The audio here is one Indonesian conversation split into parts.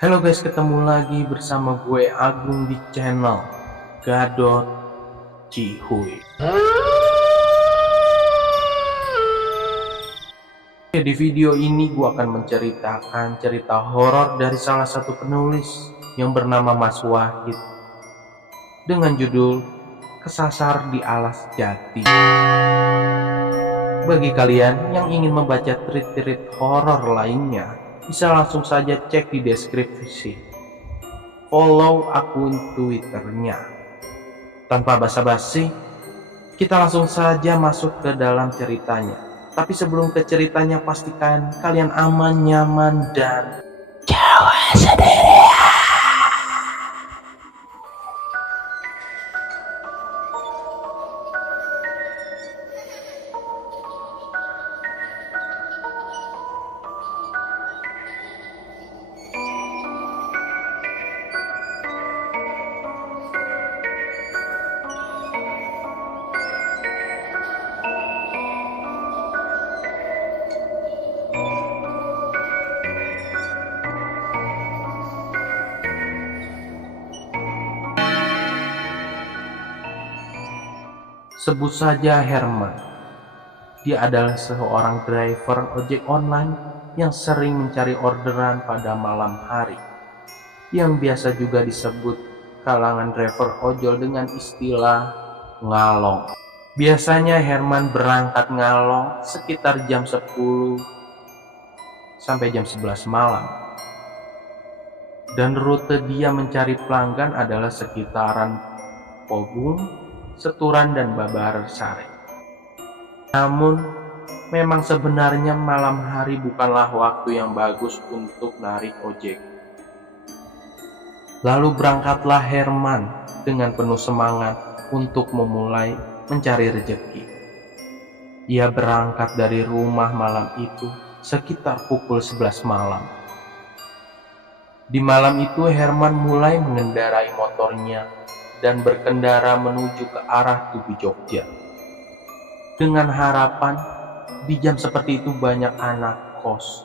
Halo guys, ketemu lagi bersama gue Agung di channel Gadot Cihuy. Di video ini gue akan menceritakan cerita horor dari salah satu penulis yang bernama Mas Wahid dengan judul Kesasar di Alas Jati. Bagi kalian yang ingin membaca treat-treat horor lainnya, bisa langsung saja cek di deskripsi. Follow akun Twitternya. Tanpa basa-basi, kita langsung saja masuk ke dalam ceritanya. Tapi sebelum ke ceritanya, pastikan kalian aman, nyaman, dan jauh sendiri. Sebut saja Herman. Dia adalah seorang driver ojek online yang sering mencari orderan pada malam hari, yang biasa juga disebut kalangan driver ojol dengan istilah ngalong. Biasanya Herman berangkat ngalong sekitar jam 10 sampai jam 11 malam. Dan rute dia mencari pelanggan adalah sekitaran Pogung, Seturan, dan Babarsari. Namun, memang sebenarnya malam hari bukanlah waktu yang bagus untuk narik ojek. Lalu berangkatlah Herman dengan penuh semangat untuk memulai mencari rezeki. Ia berangkat dari rumah malam itu sekitar pukul 11 malam. Di malam itu Herman mulai mengendarai motornya dan berkendara menuju ke arah Tugu Jogja. Dengan harapan di jam seperti itu banyak anak kos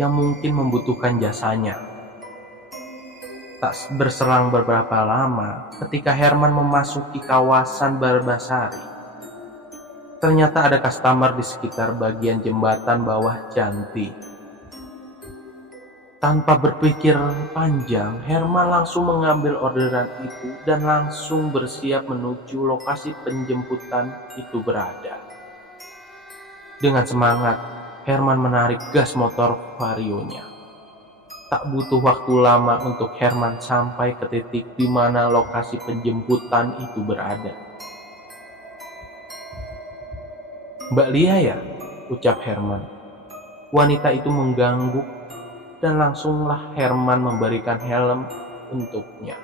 yang mungkin membutuhkan jasanya. Tak berselang beberapa lama, ketika Herman memasuki kawasan Babarsari, ternyata ada customer di sekitar bagian jembatan bawah Janti. Tanpa berpikir panjang, Herman langsung mengambil orderan itu dan langsung bersiap menuju lokasi penjemputan itu berada. Dengan semangat, Herman menarik gas motor Varionya. Tak butuh waktu lama untuk Herman sampai ke titik di mana lokasi penjemputan itu berada. "Mbak Lia ya?" ucap Herman. Wanita itu mengangguk dan langsunglah Herman memberikan helm untuknya.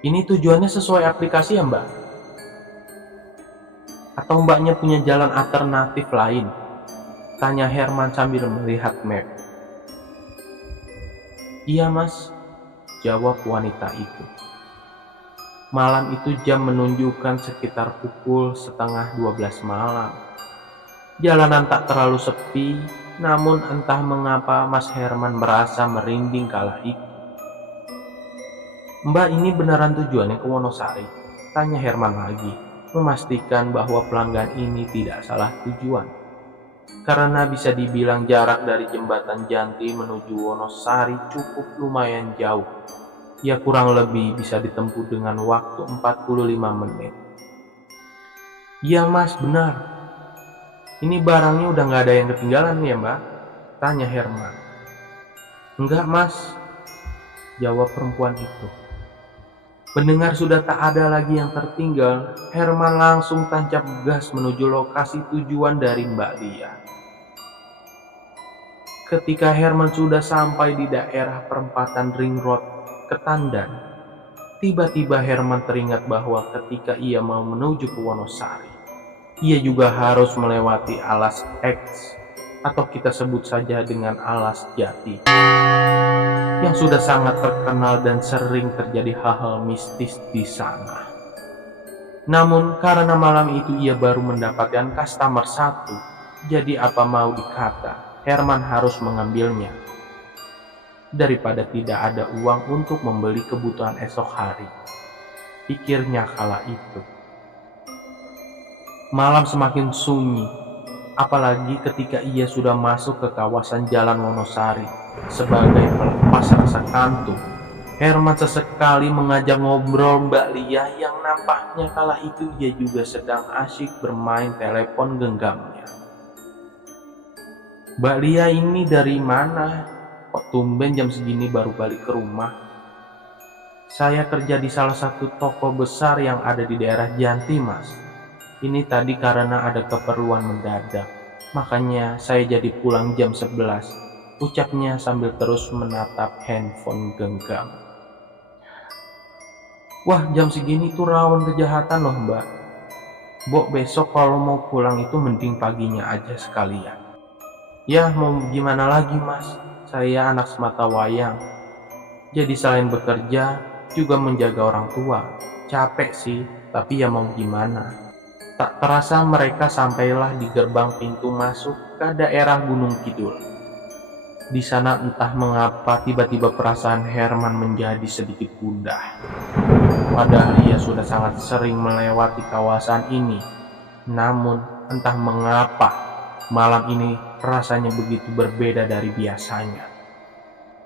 "Ini tujuannya sesuai aplikasi ya, Mbak? Atau Mbaknya punya jalan alternatif lain?" tanya Herman sambil melihat map. "Iya, Mas," jawab wanita itu. Malam itu jam menunjukkan sekitar pukul 11:30 malam. Jalanan tak terlalu sepi, namun entah mengapa Mas Herman merasa merinding kala itu. "Mbak, ini beneran tujuannya ke Wonosari?" tanya Herman lagi, memastikan bahwa pelanggan ini tidak salah tujuan. Karena bisa dibilang jarak dari jembatan Janti menuju Wonosari cukup lumayan jauh. Ya kurang lebih bisa ditempuh dengan waktu 45 menit. "Iya Mas, benar. Ini barangnya udah gak ada yang ketinggalan ya Mbak?" tanya Herman. "Enggak Mas," jawab perempuan itu. Mendengar sudah tak ada lagi yang tertinggal, Herman langsung tancap gas menuju lokasi tujuan dari Mbak Lia. Ketika Herman sudah sampai di daerah perempatan Ring Road Ketandan, tiba-tiba Herman teringat bahwa ketika ia mau menuju ke Wonosari, ia juga harus melewati Alas X, atau kita sebut saja dengan Alas Jati, yang sudah sangat terkenal dan sering terjadi hal-hal mistis di sana. Namun karena malam itu ia baru mendapatkan customer satu, jadi apa mau dikata, Herman harus mengambilnya. daripada tidak ada uang untuk membeli kebutuhan esok hari, pikirnya kala itu. Malam semakin sunyi, apalagi ketika ia sudah masuk ke kawasan Jalan Wonosari. Sebagai pelepas rasa kantuk, Herman sesekali mengajak ngobrol Mbak Lia yang nampaknya kala itu ia juga sedang asyik bermain telepon genggamnya. "Mbak Lia ini dari mana? Kok tumben jam segini baru balik ke rumah?" "Saya kerja di salah satu toko besar yang ada di daerah Janti, Mas. Ini tadi karena ada keperluan mendadak, makanya saya jadi pulang jam 11, ucapnya sambil terus menatap handphone genggam. "Wah, jam segini tuh rawan kejahatan loh, Mbak. Mbok besok kalau mau pulang itu mending paginya aja sekalian." "Ya, mau gimana lagi, Mas? Saya anak semata wayang. Jadi selain bekerja, juga menjaga orang tua. Capek sih, tapi ya mau gimana." Tak terasa mereka sampailah di gerbang pintu masuk ke daerah Gunung Kidul. Di sana entah mengapa tiba-tiba perasaan Herman menjadi sedikit gundah. Padahal ia sudah sangat sering melewati kawasan ini. Namun entah mengapa malam ini rasanya begitu berbeda dari biasanya.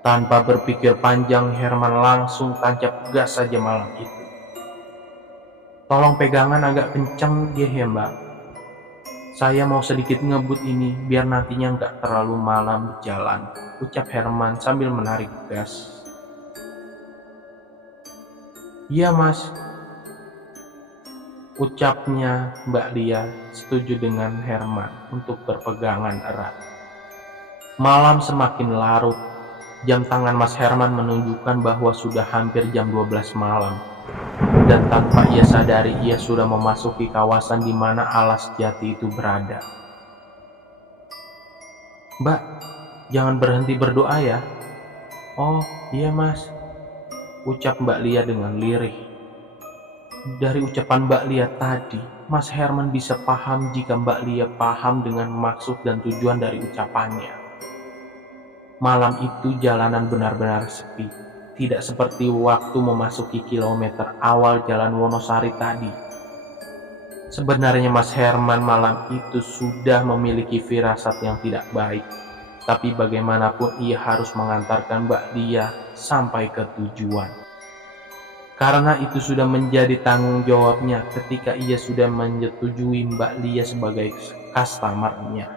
Tanpa berpikir panjang, Herman langsung tancap gas saja malam itu. "Tolong pegangan agak kencang ya Mbak. Saya mau sedikit ngebut ini biar nantinya nggak terlalu malam di jalan," ucap Herman sambil menarik gas. "Iya Mas," ucapnya Mbak Lia setuju dengan Herman untuk berpegangan erat. Malam semakin larut. Jam tangan Mas Herman menunjukkan bahwa sudah hampir jam 12 malam. Dan tanpa ia sadari, ia sudah memasuki kawasan di mana alas jati itu berada. "Mbak, jangan berhenti berdoa ya." "Oh, iya Mas," ucap Mbak Lia dengan lirih. Dari ucapan Mbak Lia tadi, Mas Herman bisa paham jika Mbak Lia paham dengan maksud dan tujuan dari ucapannya. Malam itu jalanan benar-benar sepi. Tidak seperti waktu memasuki kilometer awal Jalan Wonosari tadi. Sebenarnya Mas Herman malam itu sudah memiliki firasat yang tidak baik. Tapi bagaimanapun ia harus mengantarkan Mbak Lia sampai ke tujuan. Karena itu sudah menjadi tanggung jawabnya ketika ia sudah menyetujui Mbak Lia sebagai customer-nya.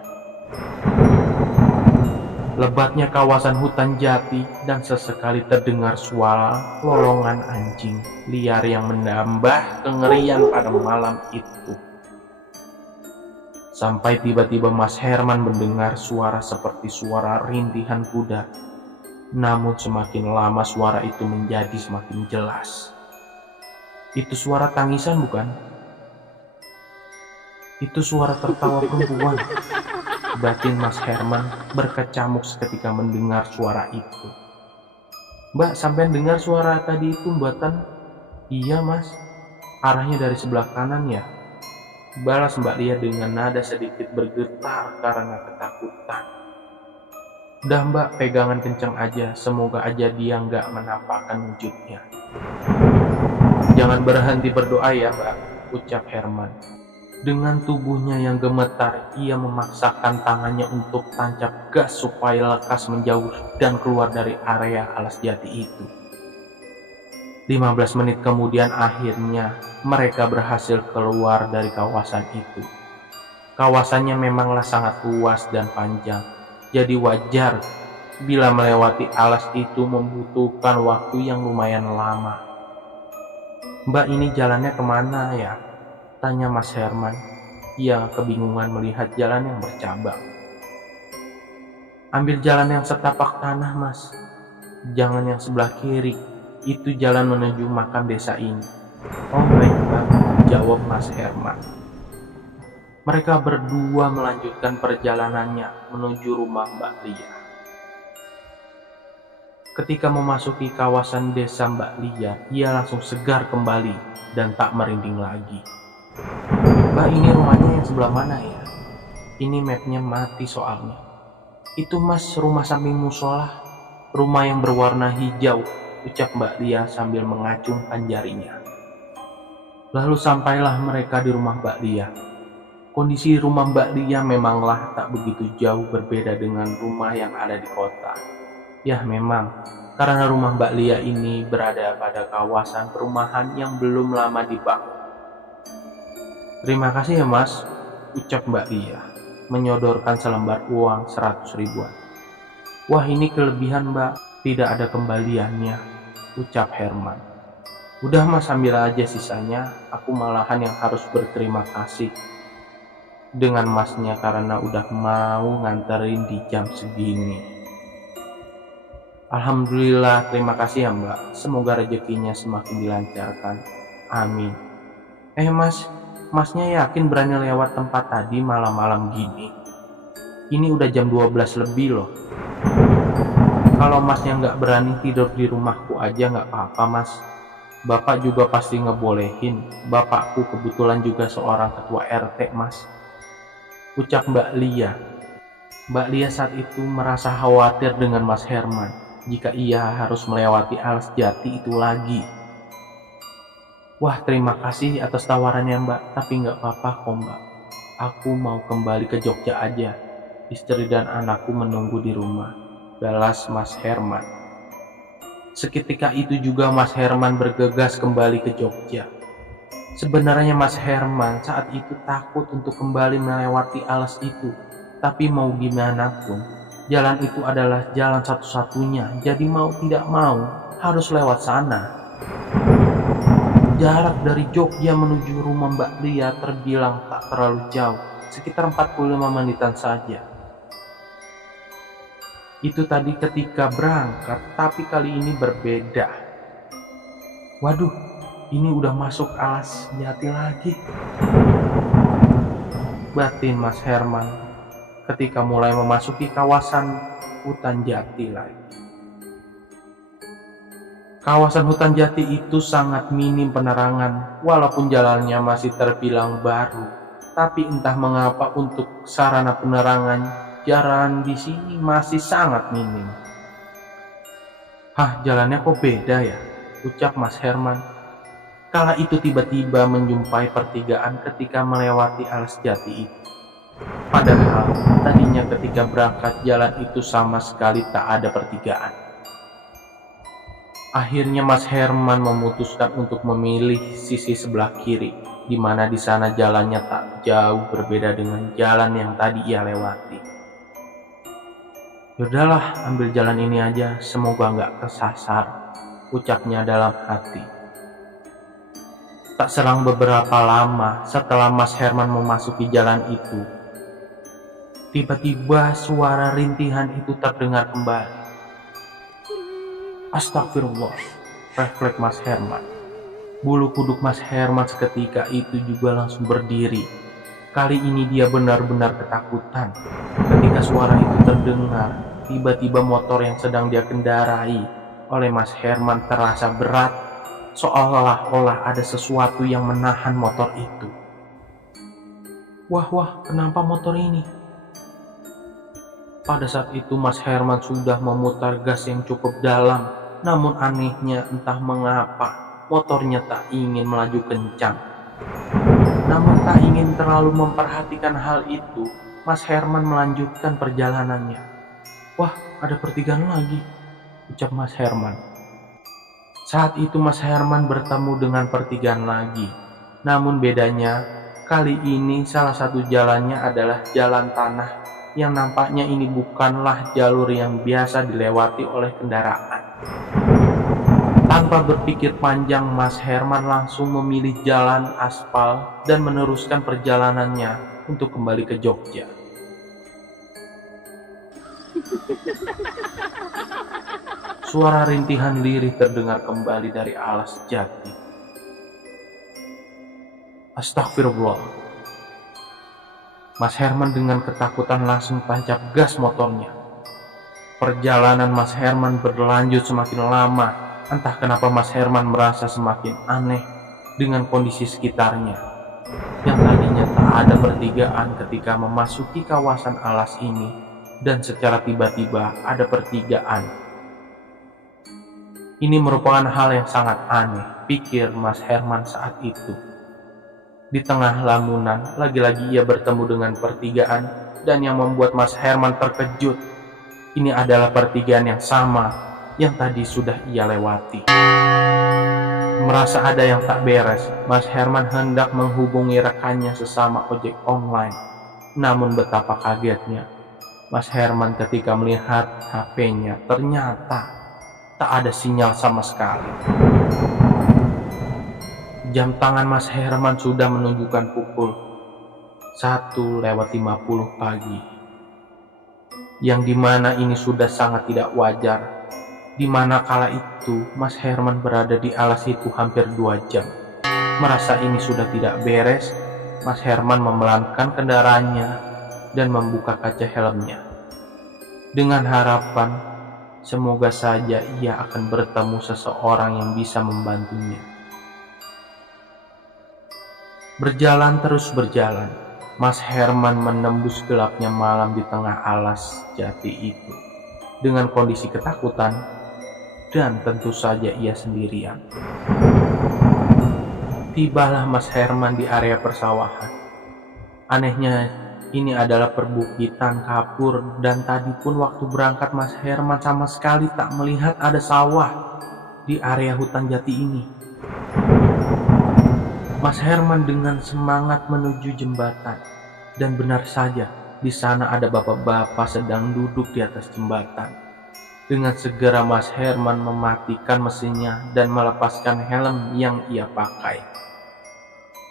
Lebatnya kawasan hutan jati dan sesekali terdengar suara lolongan anjing liar yang menambah kengerian pada malam itu. Sampai tiba-tiba Mas Herman mendengar suara seperti suara rintihan kuda. Namun semakin lama suara itu menjadi semakin jelas. "Itu suara tangisan bukan? Itu suara tertawa perempuan," batin Mas Herman berkecamuk seketika mendengar suara itu. "Mbak, sampean dengar suara tadi itu buatan?" "Iya Mas, arahnya dari sebelah kanan ya," balas Mbak Lia dengan nada sedikit bergetar karena ketakutan. "Udah Mbak, pegangan kencang aja, semoga aja dia nggak menampakkan wujudnya." "Jangan berhenti berdoa ya Mbak," ucap Herman. Dengan tubuhnya yang gemetar, ia memaksakan tangannya untuk tancap gas supaya lekas menjauh dan keluar dari area alas jati itu. 15 menit kemudian akhirnya mereka berhasil keluar dari kawasan itu. Kawasannya memanglah sangat luas dan panjang, jadi wajar bila melewati alas itu membutuhkan waktu yang lumayan lama. "Mbak, ini jalannya kemana ya?" tanya Mas Herman. Ia kebingungan melihat jalan yang bercabang. "Ambil jalan yang setapak tanah Mas, jangan yang sebelah kiri, itu jalan menuju makam desa ini." "Oh baik Mbak," jawab Mas Herman. Mereka berdua melanjutkan perjalanannya menuju rumah Mbak Lia. Ketika memasuki kawasan desa Mbak Lia, ia langsung segar kembali dan tak merinding lagi. "Mbak, ini rumahnya yang sebelah mana ya? Ini mapnya mati soalnya." "Itu Mas, rumah samping musola." Rumah yang berwarna hijau, ucap Mbak Lia sambil mengacungkan jarinya. Lalu sampailah mereka di rumah Mbak Lia. Kondisi rumah Mbak Lia memanglah tak begitu jauh berbeda dengan rumah yang ada di kota. Ya memang, karena rumah Mbak Lia ini berada pada kawasan perumahan yang belum lama dibangun. Terima kasih ya Mas, ucap Mbak Lia, menyodorkan selembar uang 100 ribuan. Wah ini kelebihan Mbak, tidak ada kembaliannya, ucap Herman. Udah Mas ambil aja sisanya, aku malahan yang harus berterima kasih dengan Masnya karena udah mau nganterin di jam segini. Alhamdulillah, terima kasih ya Mbak, semoga rezekinya semakin dilancarkan, amin. Mas, Masnya yakin berani lewat tempat tadi malam-malam gini? Ini udah jam 12 lebih loh. Kalau Masnya nggak berani tidur di rumahku aja nggak apa-apa Mas. Bapak juga pasti ngebolehin. Bapakku kebetulan juga seorang ketua RT Mas, ucap Mbak Lia. Mbak Lia saat itu merasa khawatir dengan Mas Herman jika ia harus melewati Alas Jati itu lagi. Wah terima kasih atas tawarannya Mbak, tapi nggak apa-apa kok Mbak. Aku mau kembali ke Jogja aja. Istri dan anakku menunggu di rumah, balas Mas Herman. Seketika itu juga Mas Herman bergegas kembali ke Jogja. Sebenarnya Mas Herman saat itu takut untuk kembali melewati alas itu, tapi mau gimana pun, jalan itu adalah jalan satu-satunya, jadi mau tidak mau harus lewat sana. Jarak dari Jogja menuju rumah Mbak Lia terbilang tak terlalu jauh, sekitar 45 menitan saja. Itu tadi ketika berangkat, tapi kali ini berbeda. Waduh, ini udah masuk Alas Jati lagi, batin Mas Herman ketika mulai memasuki kawasan hutan jati lagi. Kawasan hutan jati itu sangat minim penerangan, walaupun jalannya masih terbilang baru, tapi entah mengapa untuk sarana penerangan jalan di sini masih sangat minim. Hah, jalannya kok beda ya, ucap Mas Herman. Kala itu tiba-tiba menjumpai pertigaan ketika melewati Alas Jati itu. Padahal tadinya ketika berangkat jalan itu sama sekali tak ada pertigaan. Akhirnya Mas Herman memutuskan untuk memilih sisi sebelah kiri, di mana di sana jalannya tak jauh berbeda dengan jalan yang tadi ia lewati. Yaudahlah, ambil jalan ini aja, semoga nggak kesasar, ucapnya dalam hati. Tak selang beberapa lama setelah Mas Herman memasuki jalan itu, tiba-tiba suara rintihan itu terdengar kembali. Astagfirullah, refleks Mas Herman. Bulu kuduk Mas Herman seketika itu juga langsung berdiri. Kali ini dia benar-benar ketakutan ketika suara itu terdengar. Tiba-tiba motor yang sedang dia kendarai oleh Mas Herman terasa berat, seolah-olah ada sesuatu yang menahan motor itu. Wah, kenapa motor ini? Pada saat itu Mas Herman sudah memutar gas yang cukup dalam, namun anehnya entah mengapa motornya tak ingin melaju kencang. Namun tak ingin terlalu memperhatikan hal itu, Mas Herman melanjutkan perjalanannya. Wah, ada pertigaan lagi, ucap Mas Herman. Saat itu Mas Herman bertemu dengan pertigaan lagi. Namun bedanya, kali ini salah satu jalannya adalah jalan tanah yang nampaknya ini bukanlah jalur yang biasa dilewati oleh kendaraan. Tanpa berpikir panjang, Mas Herman langsung memilih jalan aspal dan meneruskan perjalanannya untuk kembali ke Jogja. Suara rintihan lirih terdengar kembali dari Alas Jati. Astagfirullah. Mas Herman dengan ketakutan langsung tancap gas motornya. Perjalanan Mas Herman berlanjut semakin lama. Entah kenapa Mas Herman merasa semakin aneh dengan kondisi sekitarnya. Yang tadinya tak ada pertigaan ketika memasuki kawasan alas ini, dan secara tiba-tiba ada pertigaan. Ini merupakan hal yang sangat aneh, pikir Mas Herman saat itu. Di tengah lamunan, lagi-lagi ia bertemu dengan pertigaan, dan yang membuat Mas Herman terkejut, ini adalah pertigaan yang sama yang tadi sudah ia lewati. Merasa ada yang tak beres, Mas Herman hendak menghubungi rekannya sesama ojek online. Namun betapa kagetnya Mas Herman ketika melihat HP-nya, ternyata tak ada sinyal sama sekali. Jam tangan Mas Herman sudah menunjukkan pukul 1:50 pagi, yang dimana ini sudah sangat tidak wajar, dimana kala itu Mas Herman berada di alas itu hampir 2 jam. Merasa ini sudah tidak beres, Mas Herman memelankan kendaraannya dan membuka kaca helmnya, dengan harapan semoga saja ia akan bertemu seseorang yang bisa membantunya. Berjalan terus berjalan, Mas Herman menembus gelapnya malam di tengah alas jati itu, dengan kondisi ketakutan, dan tentu saja ia sendirian. Tibalah Mas Herman di area persawahan. Anehnya, ini adalah perbukitan kapur, dan tadi pun waktu berangkat Mas Herman sama sekali tak melihat ada sawah di area hutan jati ini. Mas Herman dengan semangat menuju jembatan, dan benar saja di sana ada bapak-bapak sedang duduk di atas jembatan. Dengan segera Mas Herman mematikan mesinnya dan melepaskan helm yang ia pakai.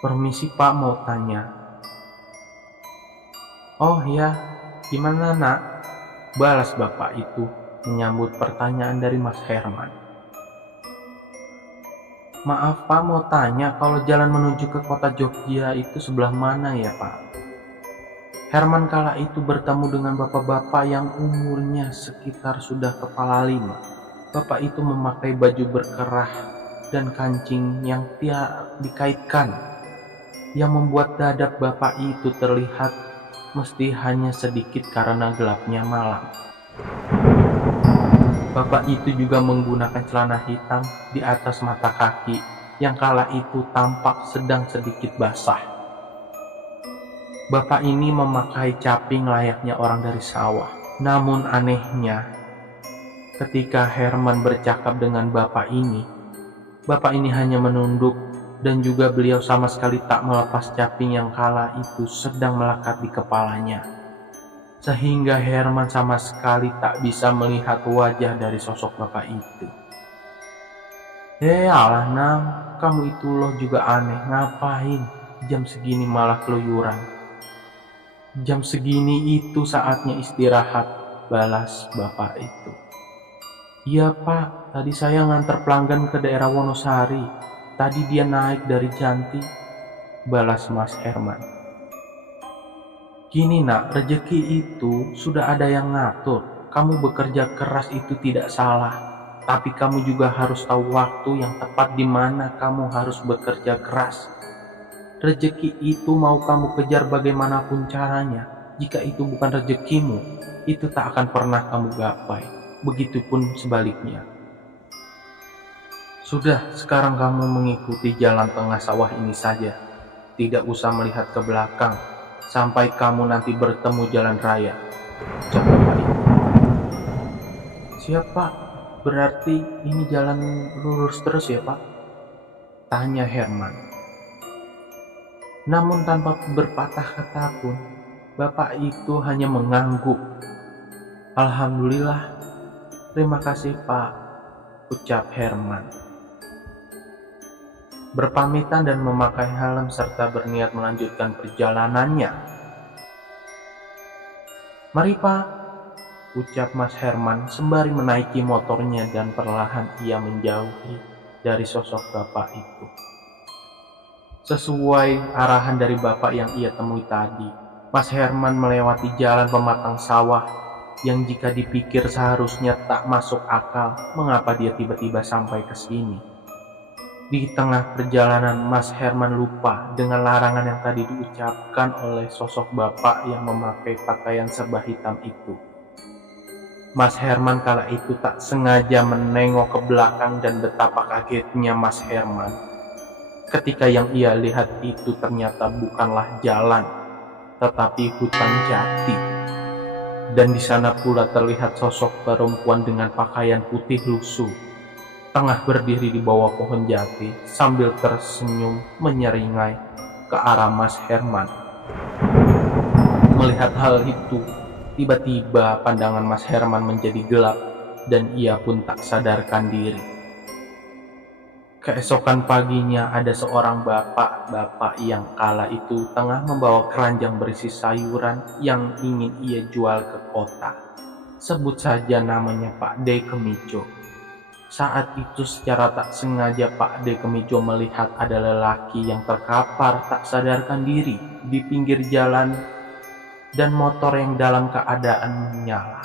"Permisi Pak, mau tanya." "Oh ya, gimana nak?" balas bapak itu menyambut pertanyaan dari Mas Herman. "Maaf Pak, mau tanya kalau jalan menuju ke kota Jogja itu sebelah mana ya Pak?" Herman kala itu bertemu dengan bapak-bapak yang umurnya sekitar sudah kepala 5. Bapak itu memakai baju berkerah dan kancing yang tiada dikaitkan, yang membuat dadap bapak itu terlihat mesti hanya sedikit karena gelapnya malam. Bapak itu juga menggunakan celana hitam di atas mata kaki yang kala itu tampak sedang sedikit basah. Bapak ini memakai caping layaknya orang dari sawah. Namun anehnya, ketika Herman bercakap dengan bapak ini hanya menunduk, dan juga beliau sama sekali tak melepas caping yang kala itu sedang melekat di kepalanya. Sehingga Herman sama sekali tak bisa melihat wajah dari sosok bapak itu. Alah Nam, kamu itu loh juga aneh, ngapain jam segini malah keluyuran?" "Jam segini itu saatnya istirahat," balas bapak itu. "Iya Pak, tadi saya nganter pelanggan ke daerah Wonosari. Tadi dia naik dari Janti," balas Mas Herman. "Gini nak, rezeki itu sudah ada yang ngatur. Kamu bekerja keras itu tidak salah, tapi kamu juga harus tahu waktu yang tepat di mana kamu harus bekerja keras. Rezeki itu mau kamu kejar bagaimanapun caranya, jika itu bukan rezekimu, itu tak akan pernah kamu gapai. Begitupun sebaliknya. Sudah, sekarang kamu mengikuti jalan tengah sawah ini saja. Tidak usah melihat ke belakang, sampai kamu nanti bertemu jalan raya," ucap bapak itu. "Siap Pak, berarti ini jalan lurus terus ya Pak?" tanya Herman. Namun tanpa berpatah kata pun, bapak itu hanya mengangguk. "Alhamdulillah, terima kasih Pak," ucap Herman. Berpamitan dan memakai helm serta berniat melanjutkan perjalanannya. "Mari Pak," ucap Mas Herman sembari menaiki motornya, dan perlahan ia menjauhi dari sosok bapak itu. Sesuai arahan dari bapak yang ia temui tadi, Mas Herman melewati jalan pematang sawah yang jika dipikir seharusnya tak masuk akal mengapa dia tiba-tiba sampai ke sini. Di tengah perjalanan, Mas Herman lupa dengan larangan yang tadi diucapkan oleh sosok bapak yang memakai pakaian serba hitam itu. Mas Herman kala itu tak sengaja menengok ke belakang dan betapa kagetnya Mas Herman ketika yang ia lihat itu ternyata bukanlah jalan, tetapi hutan jati. Dan di sana pula terlihat sosok perempuan dengan pakaian putih lusuh, tengah berdiri di bawah pohon jati sambil tersenyum menyeringai ke arah Mas Herman. Melihat hal itu, tiba-tiba pandangan Mas Herman menjadi gelap dan ia pun tak sadarkan diri. Keesokan paginya ada seorang bapak yang kala itu tengah membawa keranjang berisi sayuran yang ingin ia jual ke kota. Sebut saja namanya Pak D. Kemijo. Saat itu secara tak sengaja Pak D. Kemijo melihat ada lelaki yang terkapar tak sadarkan diri di pinggir jalan dan motor yang dalam keadaan menyala.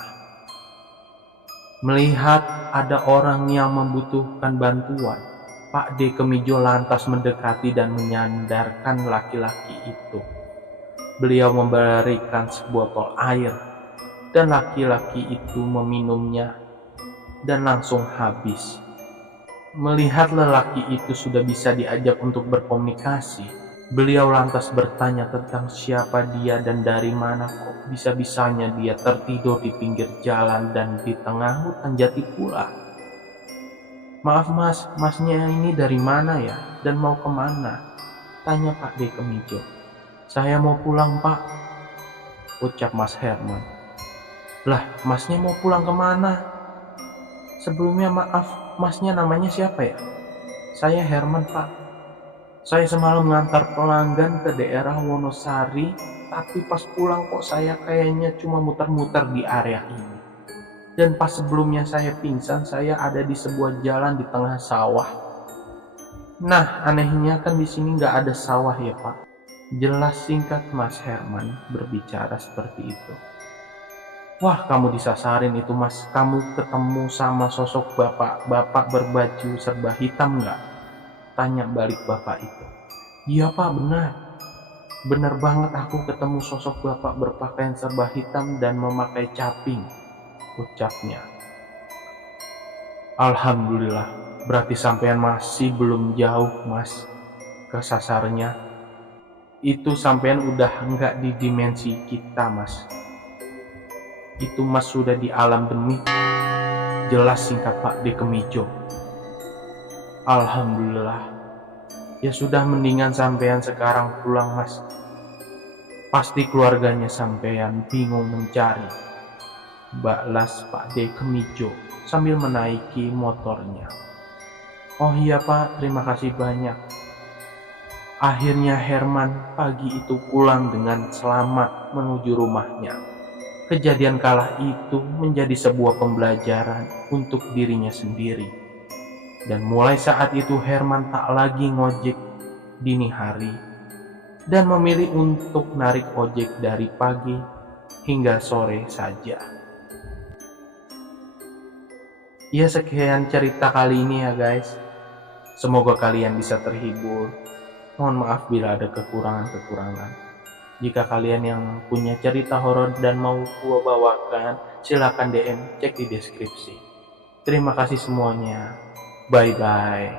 Melihat ada orang yang membutuhkan bantuan, Pak D. Kemijo lantas mendekati dan menyandarkan laki-laki itu. Beliau memberikan sebotol air dan laki-laki itu meminumnya dan langsung habis. Melihat lelaki itu sudah bisa diajak untuk berkomunikasi, beliau lantas bertanya tentang siapa dia dan dari mana kok bisa-bisanya dia tertidur di pinggir jalan dan di tengah hutan jati pula. "Maaf mas, masnya ini dari mana ya dan mau kemana?" tanya Pak D. Kemijo. "Saya mau pulang pak," ucap Mas Herman. "Lah, masnya mau pulang kemana? Sebelumnya maaf, masnya namanya siapa ya?" "Saya Herman pak. Saya semalam mengantar pelanggan ke daerah Wonosari, tapi pas pulang kok saya kayaknya cuma muter-muter di area ini. Dan pas sebelumnya saya pingsan, saya ada di sebuah jalan di tengah sawah." "Nah, anehnya kan di sini nggak ada sawah ya Pak," jelas singkat Mas Herman berbicara seperti itu. "Wah, kamu disasarin itu mas, kamu ketemu sama sosok bapak berbaju serba hitam nggak?" tanya balik bapak itu. "Iya Pak, benar banget aku ketemu sosok bapak berpakaian serba hitam dan memakai caping," ucapnya. "Alhamdulillah, berarti sampean masih belum jauh mas kesasarnya. Itu sampean udah enggak di dimensi kita mas. Itu mas sudah di alam benih," jelas singkat Pak D. Kemijo. "Alhamdulillah, ya sudah mendingan sampean sekarang pulang mas. Pasti keluarganya sampean bingung mencari," balas Pak D. Kemijo sambil menaiki motornya. "Oh iya Pak, terima kasih banyak." Akhirnya Herman pagi itu pulang dengan selamat menuju rumahnya. Kejadian kala itu menjadi sebuah pembelajaran untuk dirinya sendiri. Dan mulai saat itu Herman tak lagi ngojek dini hari dan memilih untuk narik ojek dari pagi hingga sore saja. Ya, sekian cerita kali ini ya guys. Semoga kalian bisa terhibur. Mohon maaf bila ada kekurangan-kekurangan. Jika kalian yang punya cerita horor dan mau gua bawakan, silakan DM, cek di deskripsi. Terima kasih semuanya. Bye bye.